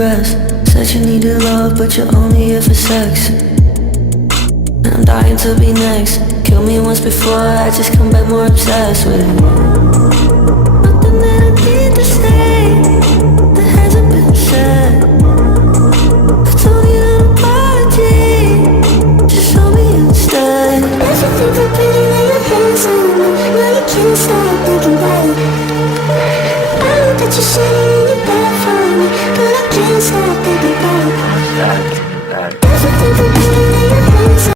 rest. Said you needed love, but you're only here for sex. And I'm dying to be next. Killed me once before, I just come back more obsessed with it.